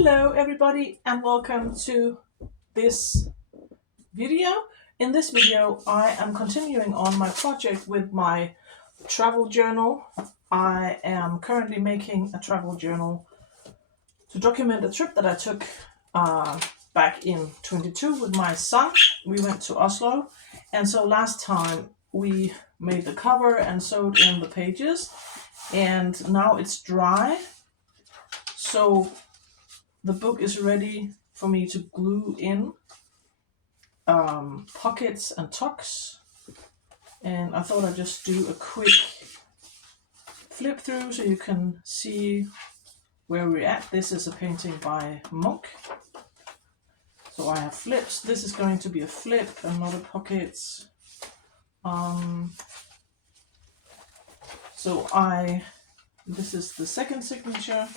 Hello everybody and welcome to this video. In this video I am continuing on my project with my travel journal. I am currently making a travel journal to document a trip that I took back in 22 with my son. We went to Oslo, and so last time we made the cover and sewed in the pages, and now it's dry, so the book is ready for me to glue in pockets and tucks. And I thought I'd just do a quick flip through so you can see where we're at. This is a painting by Monk. So I have flips. This is going to be a flip and not a pocket. This is the second signature.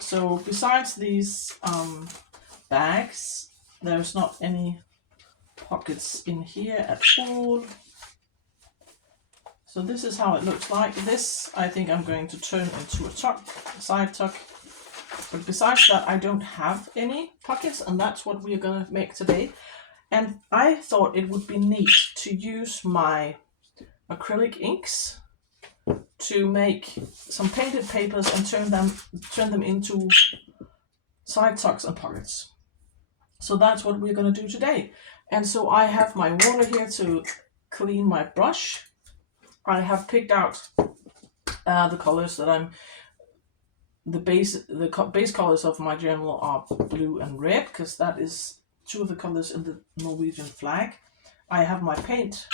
So besides these bags, there's not any pockets in here at all. So this is how it looks like. This I think I'm going to turn into a tuck, side tuck. But besides that, I don't have any pockets, and that's what we're gonna make today. And I thought it would be neat to use my acrylic inks to make some painted papers and turn them into side tucks and pockets. So that's what we're going to do today. And so I have my water here to clean my brush. I have picked out the colors that the base colors of my journal are blue and red, because that is two of the colors in the Norwegian flag. I have my paint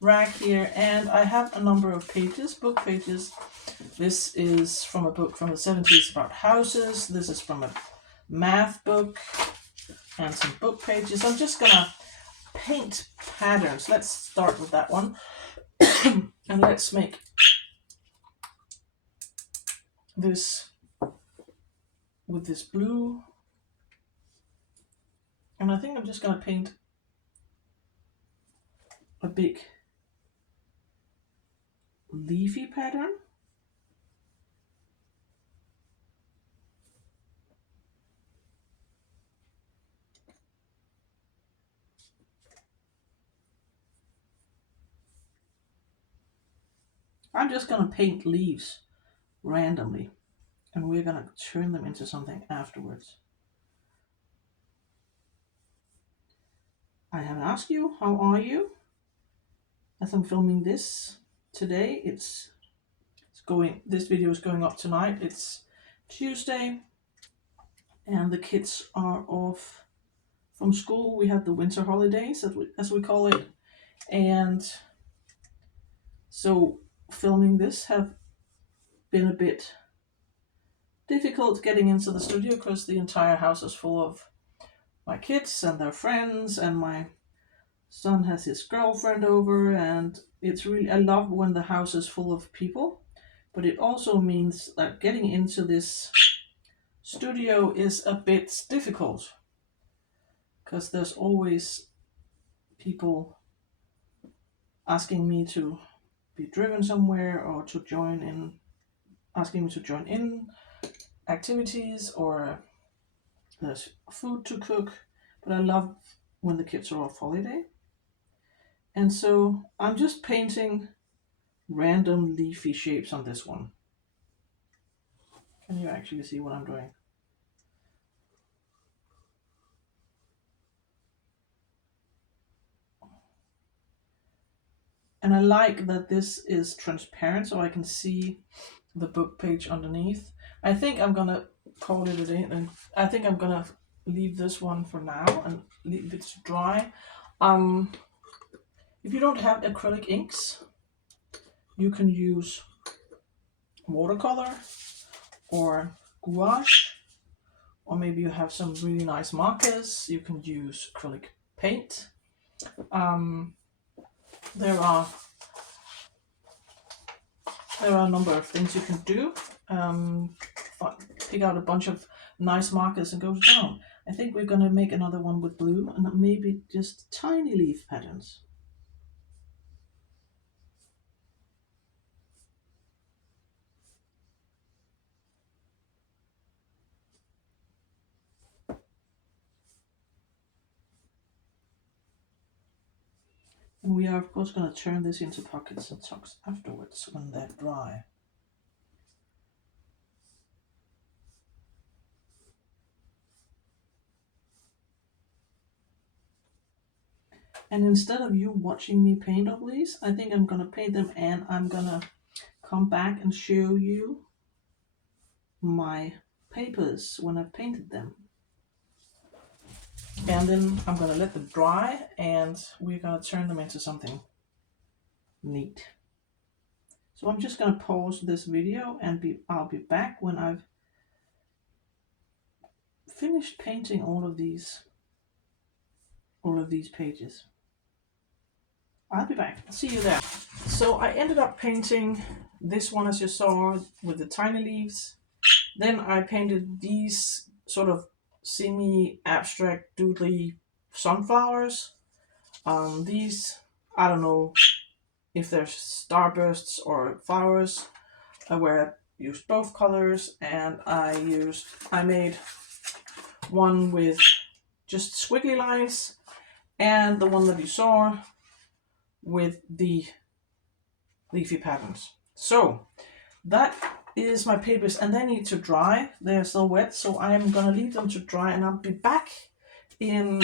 rack here, and I have a number of pages, book pages. This is from a book from the 70s about houses. This is from a math book and some book pages. I'm just gonna paint patterns. Let's start with that one. And let's make this with this blue. And I think I'm just gonna paint a big leafy pattern. I'm just gonna paint leaves randomly, and we're gonna turn them into something afterwards. I haven't asked you, how are you? As I'm filming this today, this video is going up tonight. It's Tuesday, and the kids are off from school. We have the winter holidays, as we call it, and so filming this have been a bit difficult getting into the studio because the entire house is full of my kids and their friends, and my son has his girlfriend over, and I love when the house is full of people, but it also means that getting into this studio is a bit difficult because there's always people asking me to be driven somewhere, or asking me to join in activities, or there's food to cook. But I love when the kids are off holiday. And so I'm just painting random leafy shapes on this one. Can you actually see what I'm doing? And I like that this is transparent so I can see the book page underneath. I think I'm gonna call it a day, and I think I'm gonna leave this one for now and leave it to dry. If you don't have acrylic inks, you can use watercolor or gouache, or maybe you have some really nice markers. You can use acrylic paint. There are a number of things you can do. Pick out a bunch of nice markers and go down. I think we're going to make another one with blue, and maybe just tiny leaf patterns. We are of course going to turn this into pockets and tucks afterwards when they're dry. And instead of you watching me paint all these, I think I'm going to paint them and I'm going to come back and show you my papers when I've painted them. And then I'm going to let them dry and we're going to turn them into something neat. So I'm just going to pause this video and I'll be back when I've finished painting all of these pages. I'll be back. See you there. So I ended up painting this one, as you saw, with the tiny leaves. Then I painted these sort of semi-abstract doodly sunflowers. These, I don't know if they're starbursts or flowers, where I used both colors, and I made one with just squiggly lines and the one that you saw with the leafy patterns. So that is my papers, and they need to dry. They're still wet, so I'm gonna leave them to dry, and I'll be back in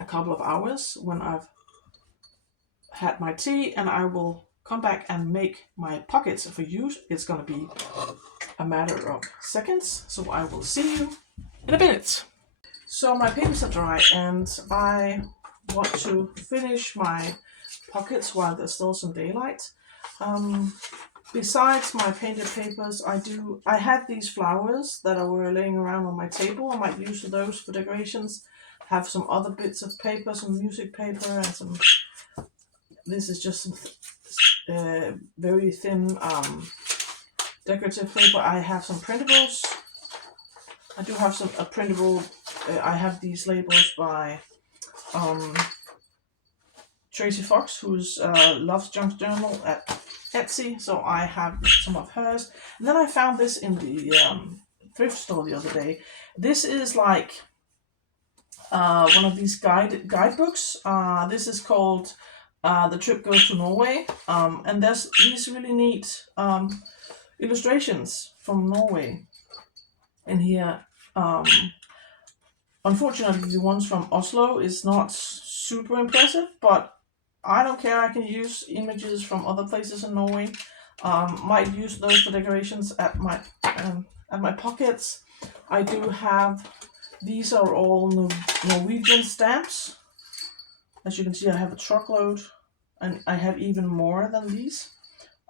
a couple of hours when I've had my tea, and I will come back and make my pockets for use. It's gonna be a matter of seconds, so I will see you in a minute. So my papers are dry, and I want to finish my pockets while there's still some daylight. Besides my painted papers, I had these flowers that were laying around on my table. I might use those for decorations. Have some other bits of paper, some music paper, and some. This is just some very thin decorative paper. I have some printables. I do have some printable. I have these labels by Tracy Fox, who's loves Junk Journal at Etsy, so I have some of hers. And then I found this in the thrift store the other day. This is like one of these guidebooks. This is called The Trip Goes to Norway, and there's these really neat illustrations from Norway in here. Unfortunately, the ones from Oslo is not super impressive, but I don't care. I can use images from other places in Norway. Might use those for decorations at my pockets. I do have, these are all Norwegian stamps. As you can see, I have a truckload, and I have even more than these.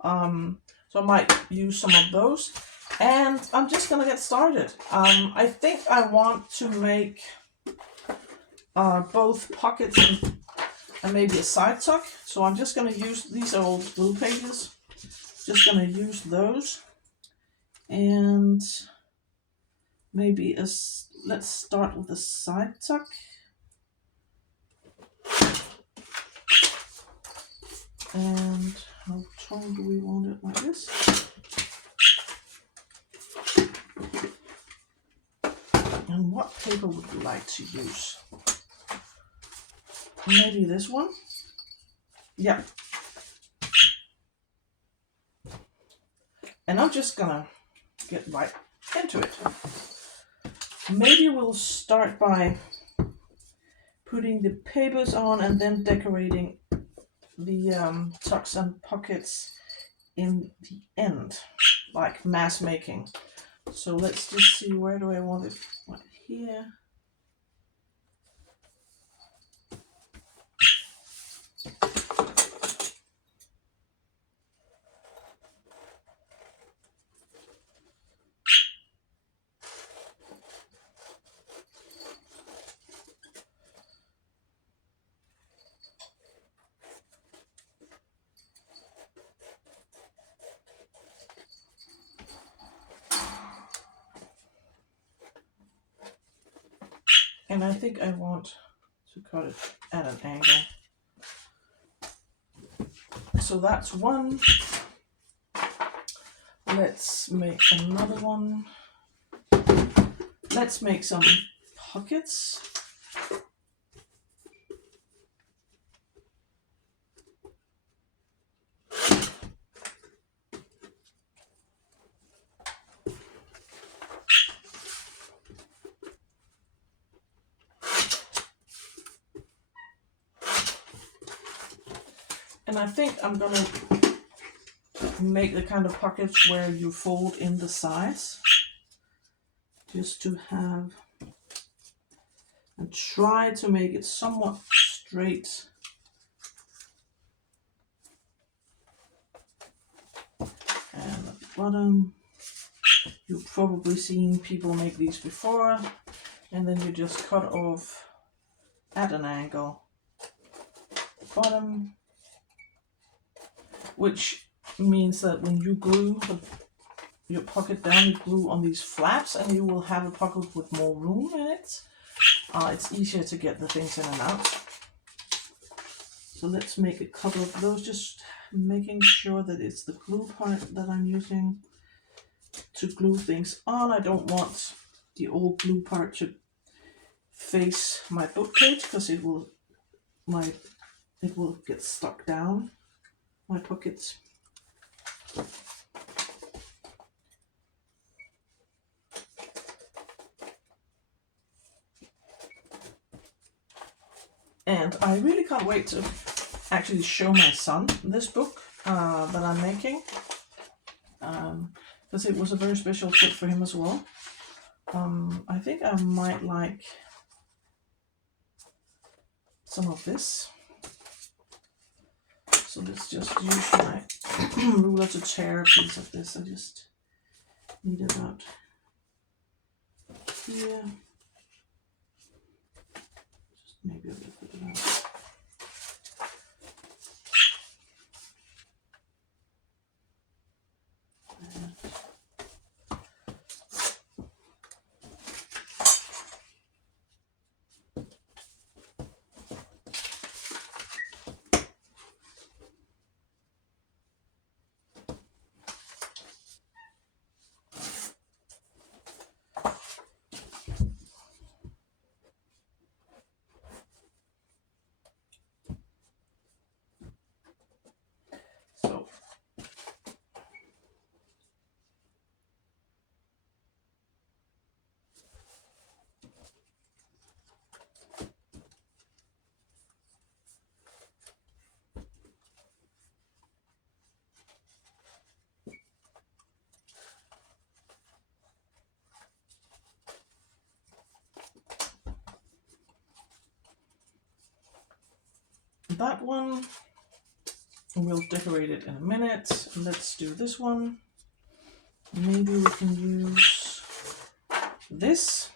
So I might use some of those. And I'm just gonna get started. I think I want to make both pockets and maybe a side tuck. So I'm just gonna use, these are old blue pages. Just gonna use those. And maybe let's start with a side tuck. And how tall do we want it, like this? And what paper would you like to use? Maybe this one? Yeah. And I'm just gonna get right into it. Maybe we'll start by putting the papers on and then decorating the tucks and pockets in the end, like mass making. So let's just see, where do I want it? Right here. And I think I want to cut it at an angle. So that's one. Let's make another one. Let's make some pockets. And I think I'm gonna make the kind of pockets where you fold in the sides, just to have, and try to make it somewhat straight. And at the bottom, you've probably seen people make these before, and then you just cut off at an angle the bottom, which means that when you glue your pocket down, you glue on these flaps, and you will have a pocket with more room in it. It's easier to get the things in and out. So let's make a couple of those, just making sure that it's the glue part that I'm using to glue things on. I don't want the old glue part to face my book page, because it will get stuck down my pockets. And I really can't wait to actually show my son this book that I'm making, because it was a very special fit for him as well. I think I might like some of this. So let's just use my ruler to tear a piece of this. I just need about here. Just maybe a little bit of that. So that one, we'll decorate it in a minute. Let's do this one. Maybe we can use this.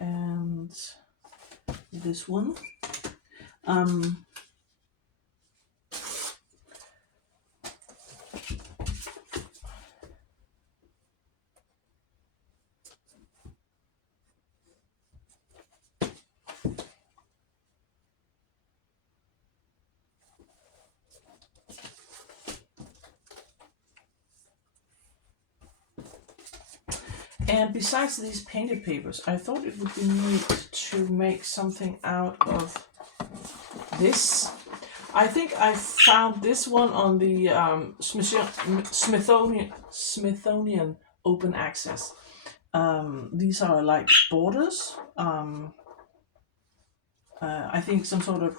And this one. And besides these painted papers, I thought it would be neat to make something out of this. I think I found this one on the Smithsonian Open Access. These are like borders. I think some sort of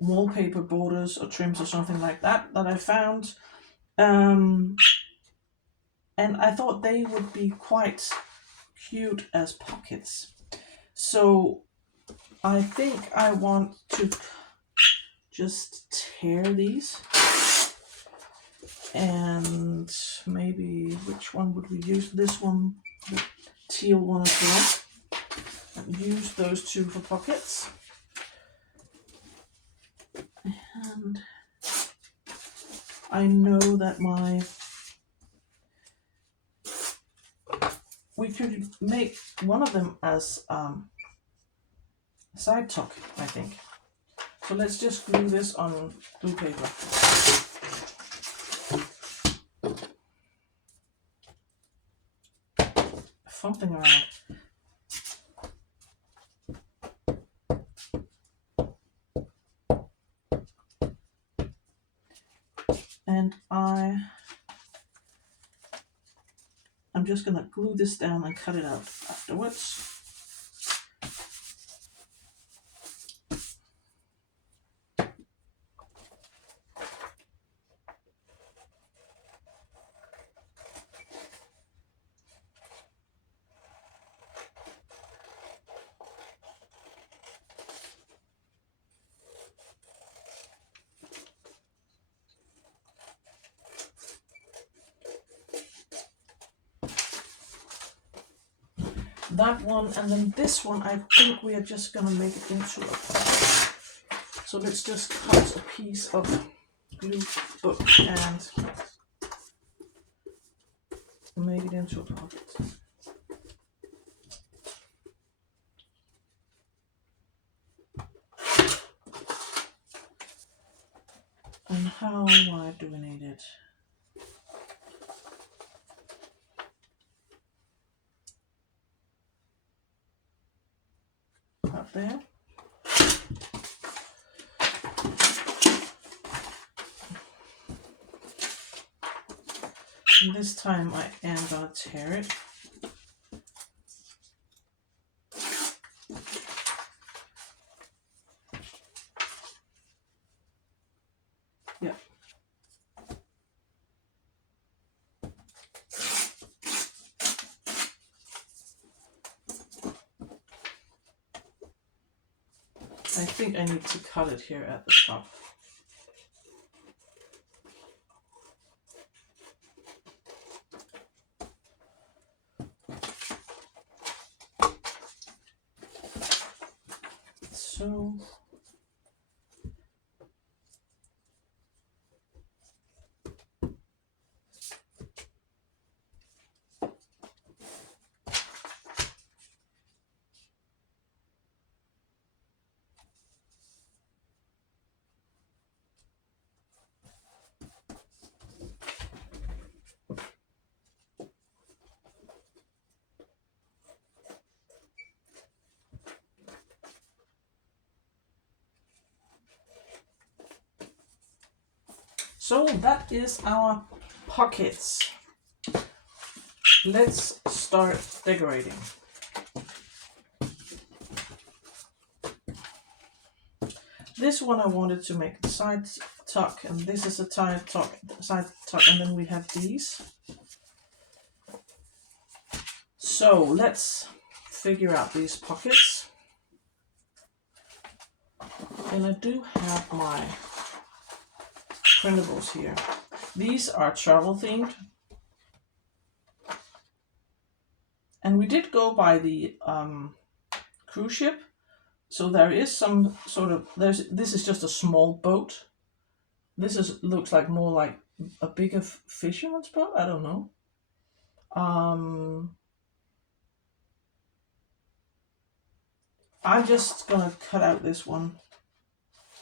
wallpaper borders or trims or something like that I found. And I thought they would be quite cute as pockets. So I think I want to just tear these, and maybe which one would we use? This one, the teal one as well, and use those two for pockets. And I know that we could make one of them as side tuck, I think. So let's just glue this on glue paper. Funky something around. And I'm just gonna glue this down and cut it out afterwards. That one, and then this one, I think we are just gonna make it into a pocket. So let's just cut a piece of glue book and make it into a pocket. And how wide do we need it? Up there. And this time I am gonna tear it. Yeah. I think I need to cut it here at the top. So that is our pockets. Let's start decorating. This one I wanted to make the side tuck, and this is a side tuck, and then we have these. So let's figure out these pockets. And I do have my printables here. These are travel themed. And we did go by the cruise ship. So there is some sort of, this is just a small boat. This looks like more like a bigger fisherman's boat. I don't know. I'm just gonna cut out this one.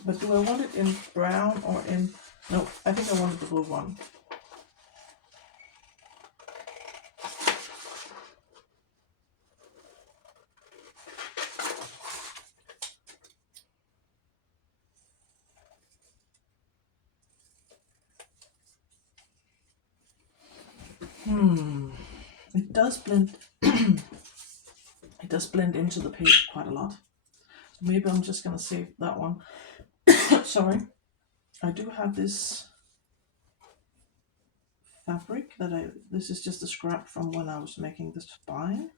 But do I want it in brown or in, no, I think I wanted the blue one. It does blend. It does blend into the page quite a lot. So maybe I'm just gonna save that one. Sorry, I do have this fabric that this is just a scrap from when I was making the spine.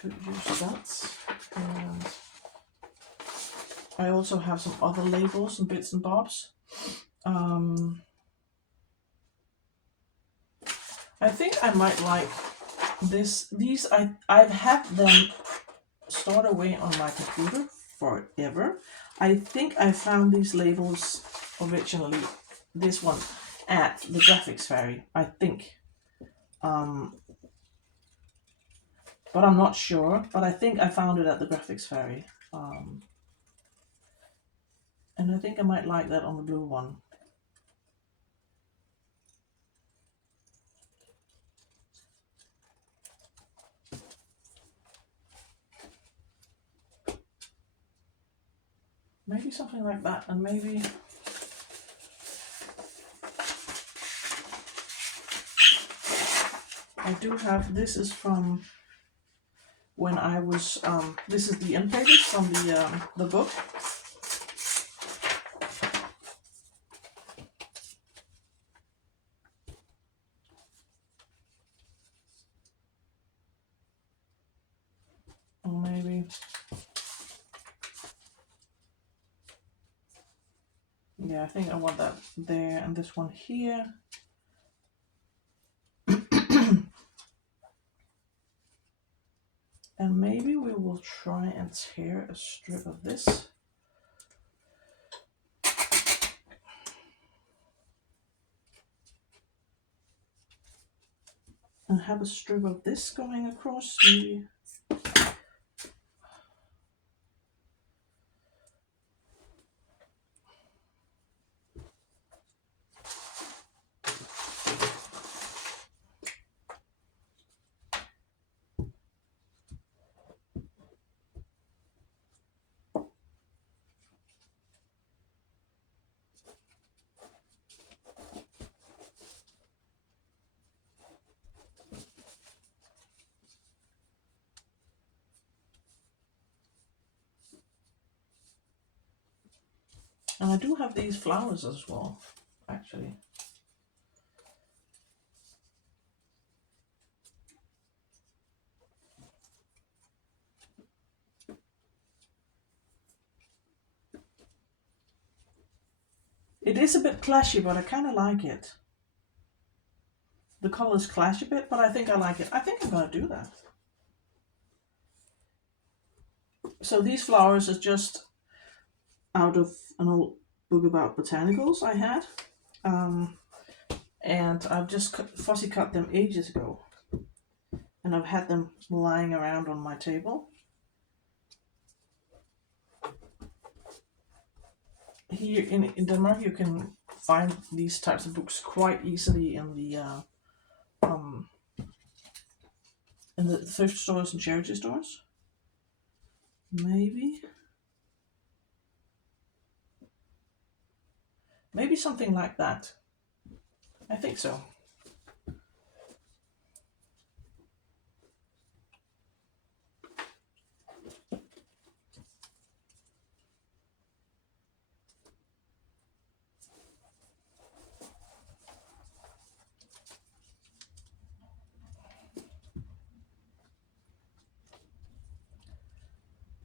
Could use that. And I also have some other labels and bits and bobs. I think I might like these. I've had them stored away on my computer forever. I think I found these labels originally, this one, at the graphics fairy, I think. But I'm not sure, but I think I found it at the graphics fairy. And I think I might like that on the blue one. Maybe something like that, and maybe I do have, this is from when I was, this is the end pages from the book. Or maybe, yeah, I think I want that there, and this one here. And maybe we will try and tear a strip of this. And have a strip of this going across, maybe. And I do have these flowers as well, actually. It is a bit clashy, but I kind of like it. The colors clash a bit, but I think I like it. I think I'm going to do that. So these flowers are just out of an old book about botanicals I had. And I've just fussy cut them ages ago. And I've had them lying around on my table. Here in Denmark, you can find these types of books quite easily in the thrift stores and charity stores. Maybe something like that. I think so.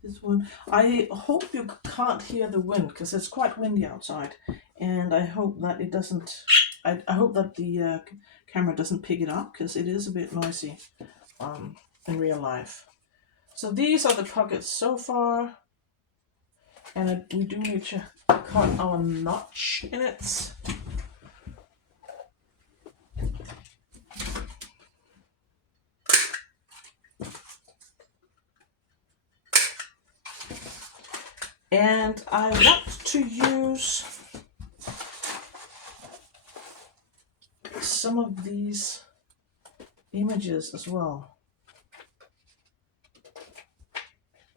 This one. I hope you can't hear the wind because it's quite windy outside, and I hope that it doesn't. I hope that the camera doesn't pick it up because it is a bit noisy in real life. So these are the pockets so far, and we do need to cut our notch in it. And I want to use some of these images as well.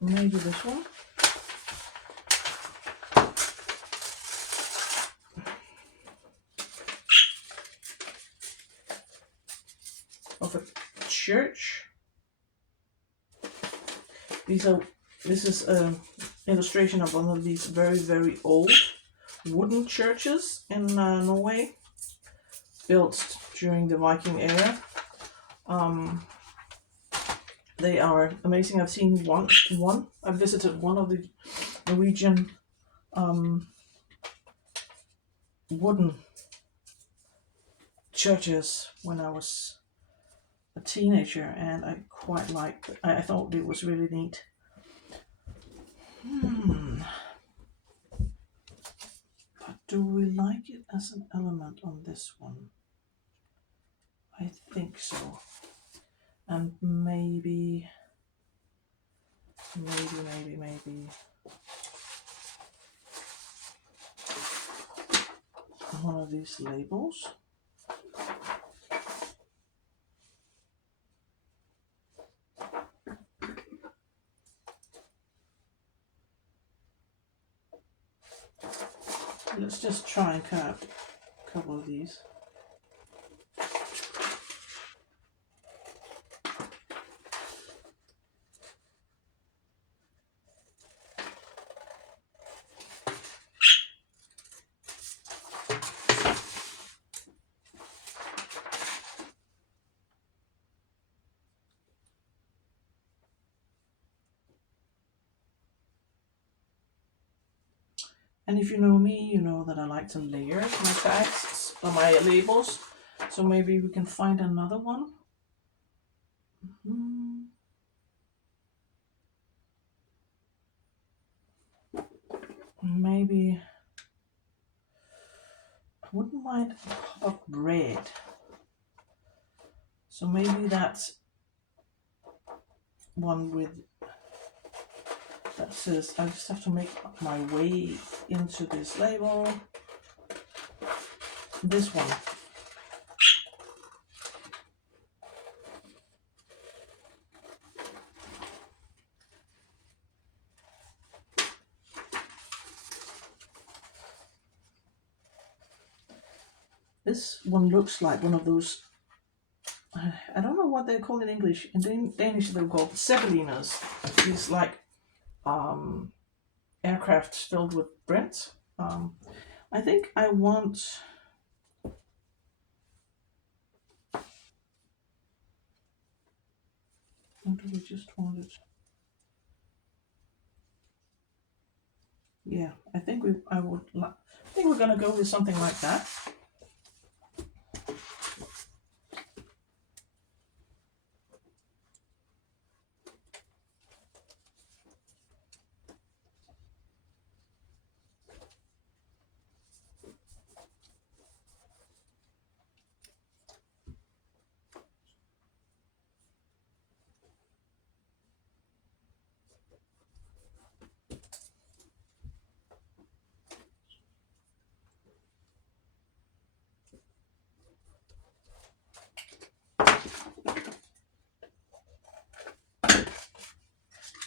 Maybe this one. Of a church. This is an illustration of one of these very, very old wooden churches in Norway, built during the Viking era. They are amazing. I've seen one. I visited one of the Norwegian wooden churches when I was a teenager, and I quite liked it. I thought it was really neat. But do we like it as an element on this one? I think so. And maybe one of these labels. let's just try and cut out a couple of these. And if you know me, you know that I like to layer my tags or my labels. So maybe we can find another one. Maybe I wouldn't mind pop-up red. So maybe that's one with that says I just have to make my way into this label. This one. This one looks like one of those, I don't know what they're called in English. In Danish they're called zeppeliners. These like aircraft filled with Brent. I think I want, what do we just want it? Yeah, I think I think we're gonna go with something like that.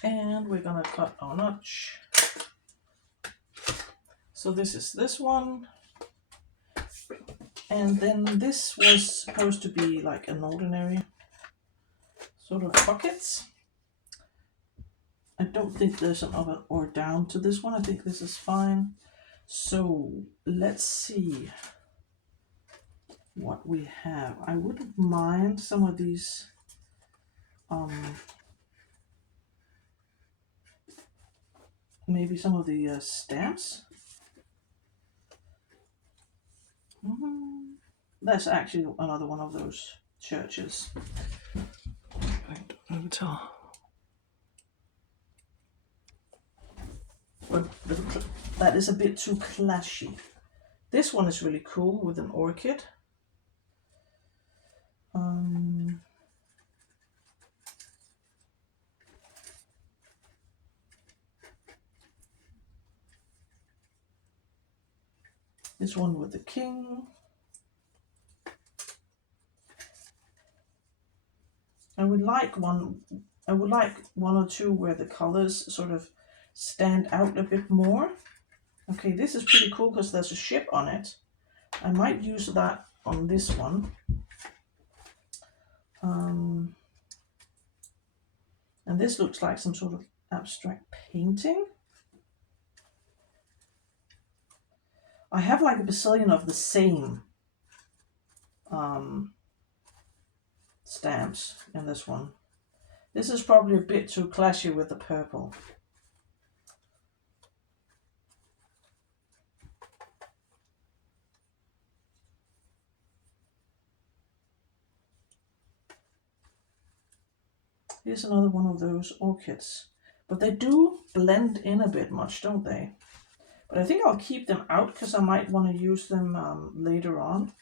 And we're gonna cut our notch. So this is this one. And then this was supposed to be like an ordinary sort of pocket. I don't think there's an up or down to this one. I think this is fine. So let's see what we have. I wouldn't mind some of these maybe some of the stamps. That's actually another one of those churches. I don't know tell. But that is a bit too clashy. This one is really cool with an orchid. This one with the king. I would like one or two where the colors sort of stand out a bit more. Okay, this is pretty cool because there's a ship on it. I might use that on this one. And this looks like some sort of abstract painting. I have like a bazillion of the same stamps in this one. This is probably a bit too clashy with the purple. Here's another one of those orchids. But they do blend in a bit much, don't they? But I think I'll keep them out because I might want to use them later on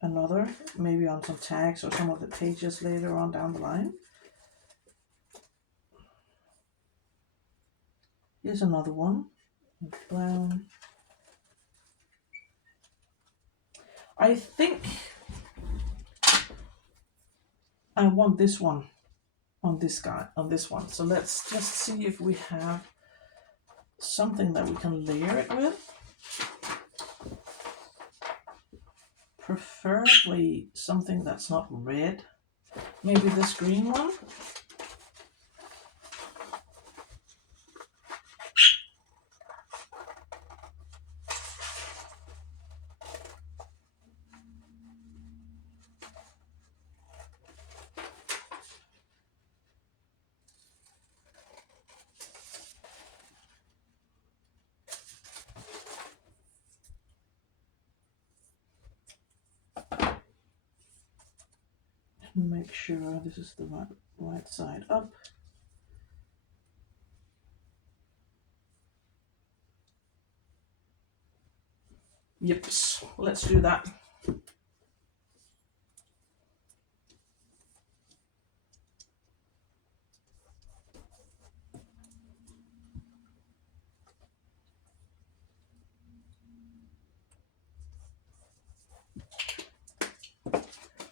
another, maybe on some tags or some of the pages later on down the line. Here's another one, brown. I think I want this one on this guy, on this one. So let's just see if we have something that we can layer it with. Preferably something that's not red. Maybe this green one. Make sure this is the right side up. Yep, let's do that.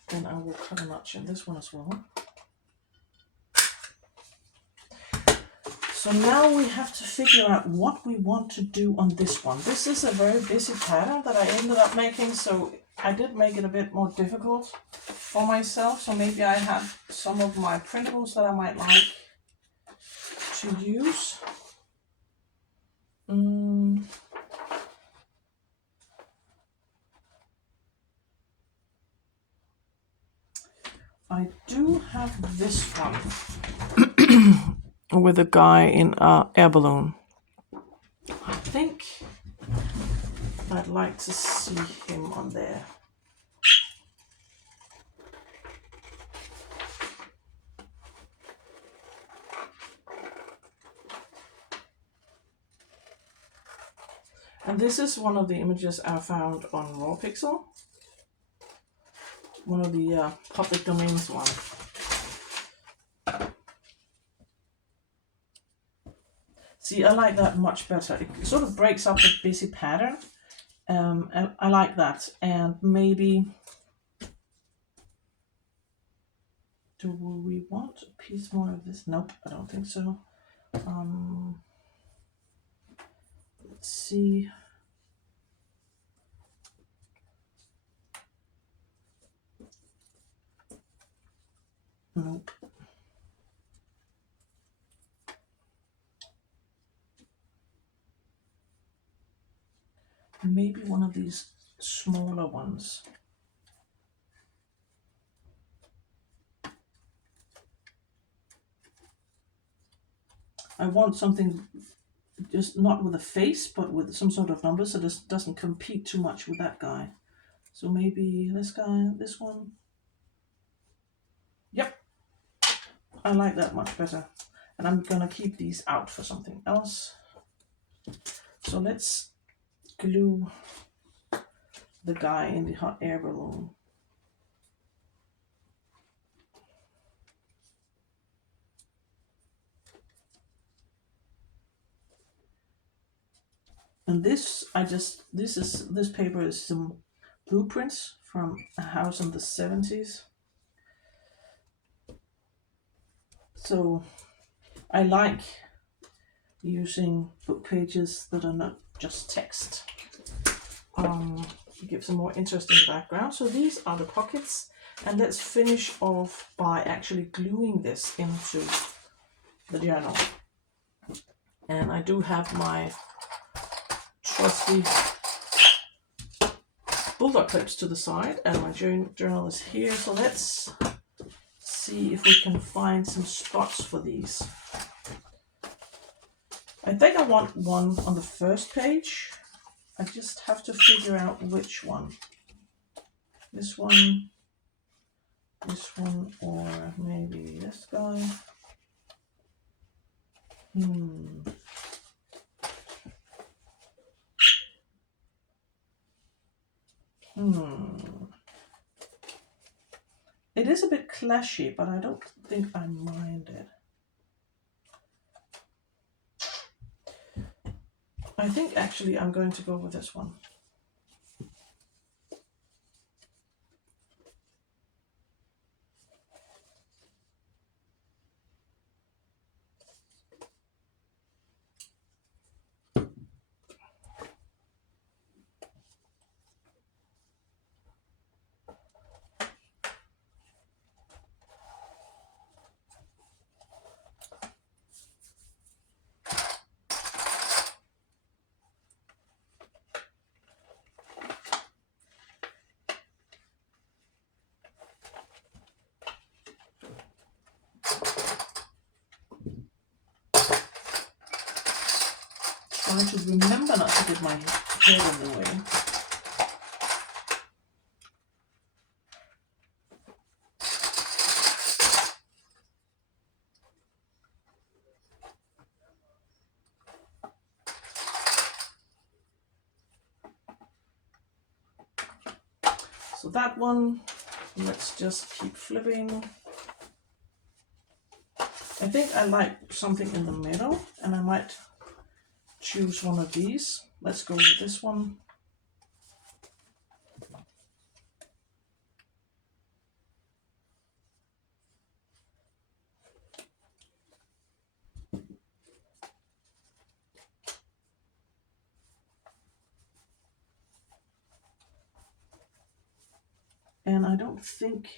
Then I will cut a notch in this one as well. So now we have to figure out what we want to do on this one. This is a very busy pattern that I ended up making, so I did make it a bit more difficult for myself. So maybe I have some of my printables that I might like to use. I do have this one with a guy in an air balloon. I think I'd like to see him on there. And this is one of the images I found on Raw Pixel. One of the public domains one. See, I like that much better. It sort of breaks up the busy pattern. And I like that. And maybe, do we want a piece more of this? Nope, I don't think so. Let's see. Nope. Maybe one of these smaller ones. I want something just not with a face, but with some sort of number, so this doesn't compete too much with that guy. So maybe this guy, this one. Yep, I like that much better. And I'm gonna keep these out for something else. So let's glue the guy in the hot air balloon. And this paper is some blueprints from a house in the 70s. So I like using book pages that are not just text. Give some more interest in the background. So these are the pockets, and let's finish off by actually gluing this into the journal. And I do have my trusty bulldog clips to the side, and my journal is here. So let's see if we can find some spots for these. I think I want one on the first page. I just have to figure out which one. This one, or maybe this guy. It is a bit clashy, but I don't think I mind it. I think actually I'm going to go with this one. Trying to remember not to get my head in the way. So that one, let's just keep flipping. I think I like something in the middle, and I might choose one of these. Let's go with this one. And I don't think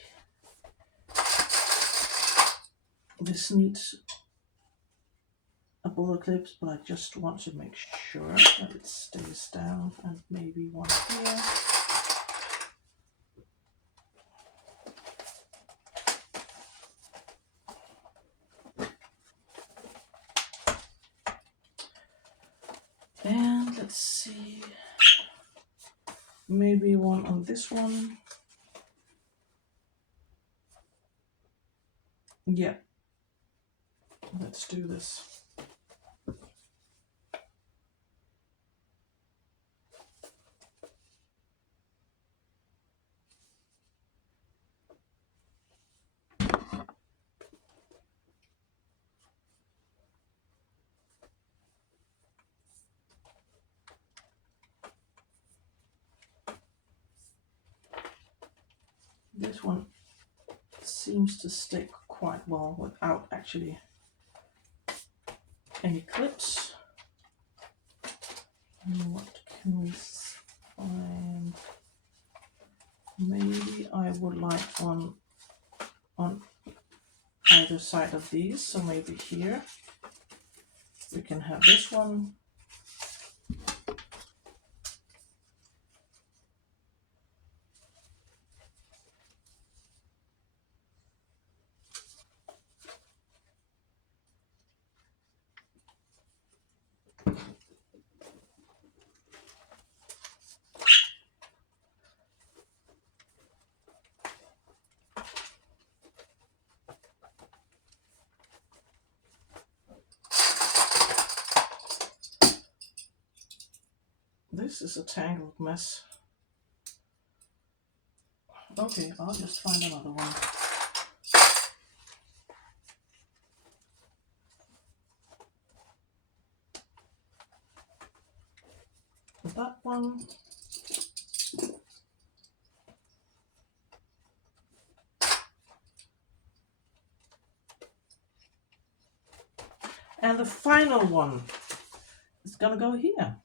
this needs a bullet clip, but I just want to make sure that it stays down, and maybe one here. And let's see, maybe one on this one. Yeah, let's do this. This one seems to stick quite well without actually any clips. And what can we find? Maybe I would like one on either side of these, so maybe here we can have this one. This is a tangled mess. Okay, I'll just find another one. That one. And the final one is gonna go here.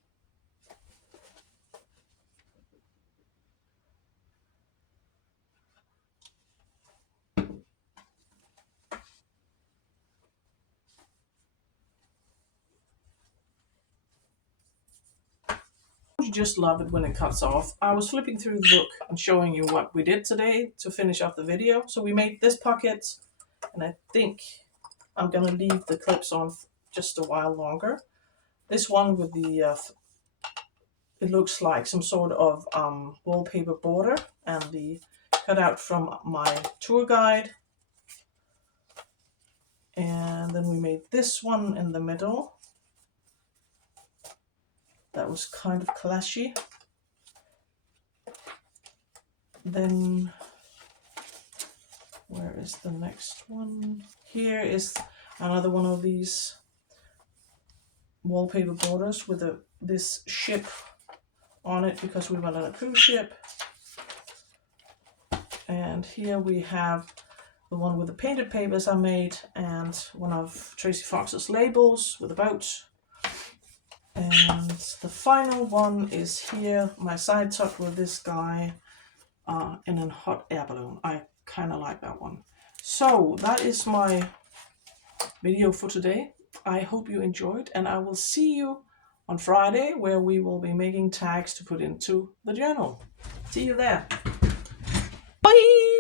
You just love it when it cuts off. I was flipping through the book and showing you what we did today to finish off the video. So we made this pocket, and I think I'm gonna leave the clips on just a while longer. This one with the it looks like some sort of wallpaper border, and the cutout from my tour guide. And then we made this one in the middle. That was kind of clashy. Then, where is the next one? Here is another one of these wallpaper borders with this ship on it, because we went on a cruise ship. And here we have the one with the painted papers I made, and one of Tracy Fox's labels with a boat. And the final one is here, my side tuck with this guy in a hot air balloon. I kind of like that one. So that is my video for today. I hope you enjoyed, and I will see you on Friday, where we will be making tags to put into the journal. See you there. Bye!